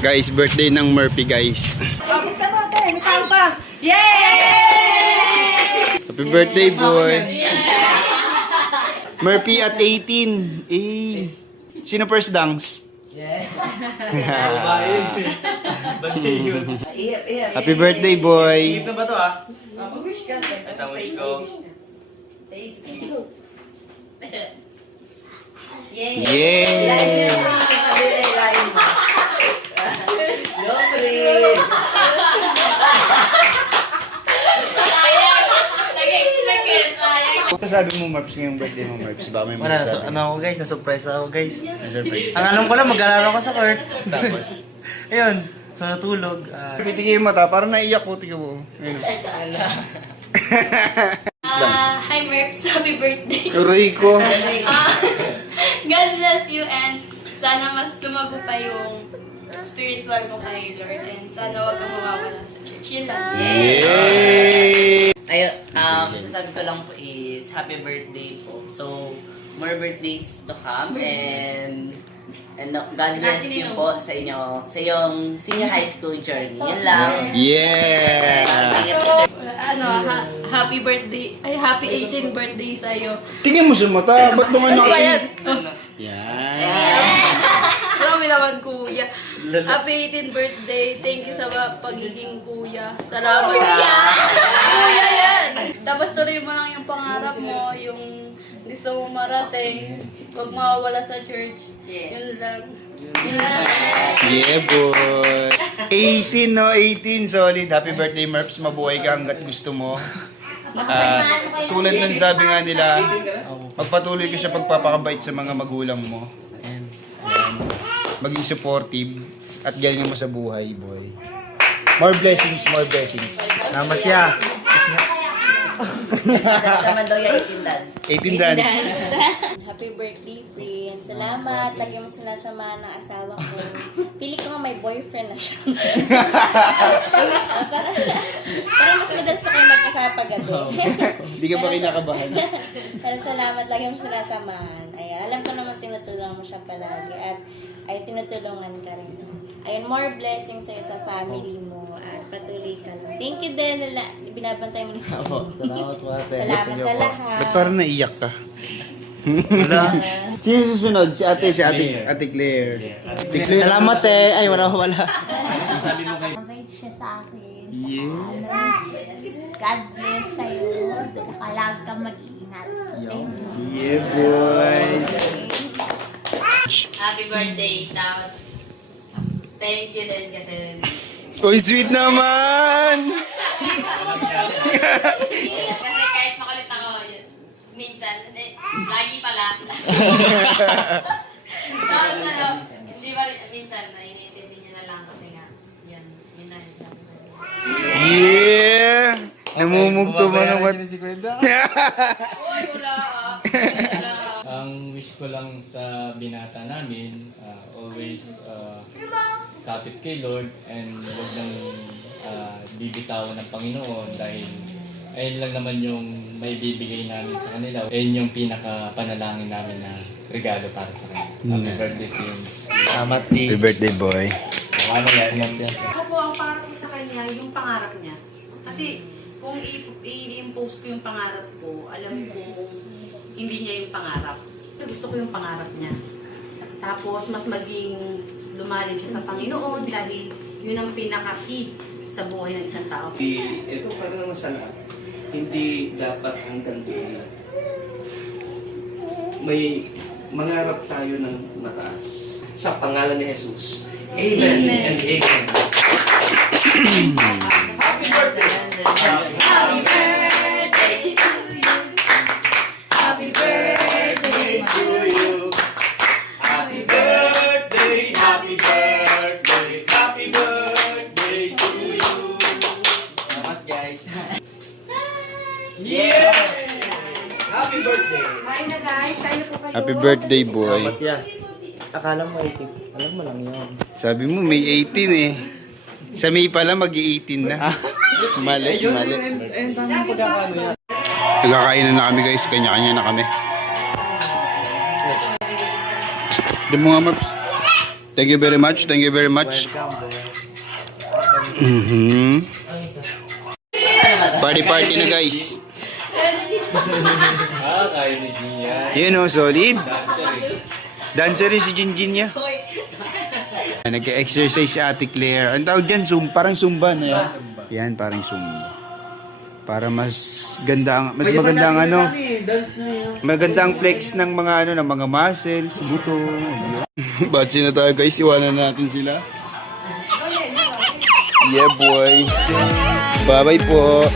Guys, birthday ng Murphy, guys. Buksan mo ate, may tao pa. Yay! Happy birthday, boy. Murphy at 18. Eh. Sino first dance? Happy birthday, boy. Iip na ba to ah? Mag-wish ka. Ito, wish ko. Sa isip. Yay! Yay! Ano sabi mo, Marps, ngayong birthday mo, Marps? Baka may Wala, masasabi. ano ako guys, na-surprise ako guys. Surprise. Ang alam ko lang, mag-alala ko sa court. Tapos, ayun, so natulog. Pitigay yung mata, parang naiyak ko, tingnan mo. Ayun. Hi Merps, happy birthday. Uray ko. God bless you and sana mas lumago pa yung spiritual mo kay Lord and sana wag kang mawawala sa church. Yun lang. Yay! Ayun, sasabi ko lang po is happy birthday po. So, more birthdays to come and God bless you po sa inyo, sa iyong senior high school journey. Yun lang. Yeah! Happy birthday, ay happy 18th birthday sa'yo. Tingnan mo sa mata, ba't naman Ano ba yan? Yan. Marami naman kuya. Happy 18th birthday. Thank you sa pagiging kuya. Salamat. Kuya yan! Tapos tuloy mo lang yung pangarap mo, yung gusto mong marating. Huwag mawawala sa church. Yun lang. Yeah, boy. 18, no? 18. Solid. Happy birthday, Merps. Mabuhay ka hanggat gusto mo. Tulad ng sabi nga nila, magpatuloy ka sa pagpapakabait sa mga magulang mo. Ayan. Maging supportive at galing mo sa buhay, boy. More blessings, more blessings. Salamat ya. Naman daw yung 18 dance. 18 dance. Happy birthday, Prince. Salamat. Lagi mo sinasamahan ng asawa ko. Pili ko nga may boyfriend na siya. para mas madalas na kayo magkasama paggabi. Hindi ka ba kinakabahan? Pero salamat. Lagi mo sinasamahan. Ayan. Alam ko naman tinutulungan mo siya palagi. At ay tinutulungan ka rin. Ayun, more blessings sa'yo sa family mo. At patuloy ka lang. Thank you din. Binabantay mo ni Salamat po ate. Salamat sa lahat. Ba't parang naiyak ka? Wala. Sino susunod? Si ate Claire. Ate Claire. Salamat eh. Ay, wala. Mabait siya sa akin. Yes. God bless sa'yo. Nakalag ka mag-iingat. Thank you. Yeah, boy. Happy birthday. Tapos, thank you din kasi Uy, sweet naman! kasi kahit makulit ako, minsan, lagi pala. Tapos hindi ba minsan, iniintindi niya na lang kasi nga, yun na yun. Yeah! Namumugto mo naman. Uy, wala Ang wish ko lang sa binata namin, always kapit kay Lord and huwag nang bibitawan ng Panginoon dahil ayun lang naman yung may bibigay namin sa kanila. Ayun yung pinaka-panalangin namin na regalo para sa kanila. Happy birthday, Tim. Salamat Happy birthday, boy. Ano yan? Ako po, ang pangarap ko sa kanya, yung pangarap niya. Kasi kung i-impose ko yung pangarap ko, alam ko hindi niya yung pangarap. Gusto ko yung pangarap niya. Tapos mas maging lumalim siya sa Panginoon dahil yun ang pinaka-key sa buhay ng isang tao. Ito para naman sa lahat, hindi dapat hanggang dulo. May mangarap tayo ng mataas. Sa pangalan ni Jesus. Amen, and amen. Happy birthday to you. Happy birthday to you. Happy birthday, happy birthday, happy birthday to you. Salamat guys. Yeah! Happy birthday! Kain na guys, kain na po kayo. Happy birthday, boy. Salamat ya. Akala mo 18. Alam mo lang yun. Sabi mo, may 18 eh. Sa May pala, mag-18 na. Mali. Ayun, tamang pagkakano yan. Nagkakainan na kami, guys. Kanya-kanya na kami. Di mo nga, Marps. Thank you very much. Thank you very much. Mhm. Party na guys. Kaya ni Gia. Yun o, solid. Dancer rin si Jinjin niya. Nag-exercise si Ate Claire. Ang tawag dyan, parang zumba na yan. Yan, parang zumba. Para mas maganda ang ano. Maganda ang flex ng mga ano, ng mga muscles, buto. Batsi na tayo guys, iwanan natin sila. Yeah boy. Bye-bye po.